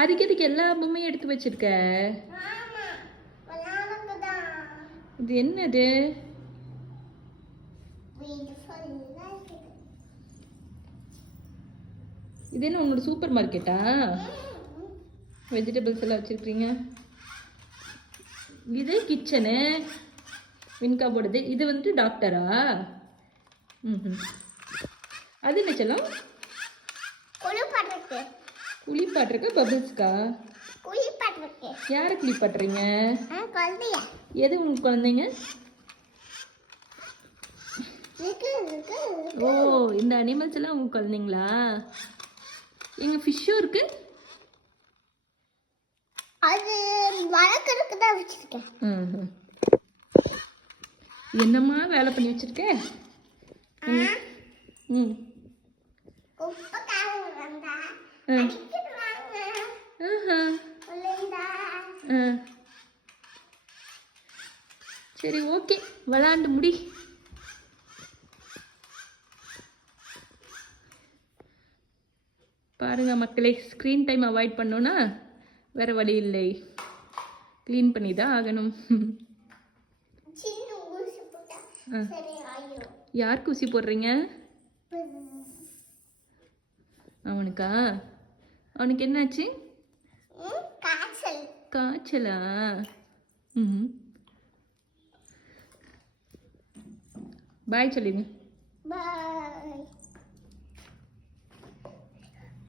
அதுக்கு எதுக்கு எல்லா பொம்மையும் எடுத்து வச்சிருக்க? இது என்னது? இது என்ன உங்களோட சூப்பர் மார்க்கெட்டா? வெஜிடபிள்ஸ் எல்லாம் வச்சிருக்கீங்க. இது கிச்சனு வின்கா போடுது. இது வந்து டாக்டரா? அது என்ன செல்லம்? குளிப்பாட்டுறக்கா பபிள்ஸ்க்கா? யாரை குளிப்பாட்டுறீங்க? எது உங்க குழந்தைங்க? ஓ, இந்த அனிமல்ஸ் எல்லாம் உங்க குழந்தைங்களா? எங்க ஃபிஷ்ஷும் இருக்கு. அது வளர்க்கறதுக்கு தான் வச்சிருக்கேன். என்னம்மா வேலை பண்ணி வச்சிருக்க? சரி, ஓகே, விளையாண்டு முடி. பாருங்க மக்களே, ஸ்க்ரீன் டைம் அவாய்ட் பண்ணோன்னா வேற வழி இல்லை, க்ளீன் பண்ணி தான் ஆகணும். யாருக்கு ஊசி போடுறீங்க? அவனுக்கா? அவனுக்கு என்னாச்சு? காய்ச்சலா? பாய் சொல்லிடுங்க.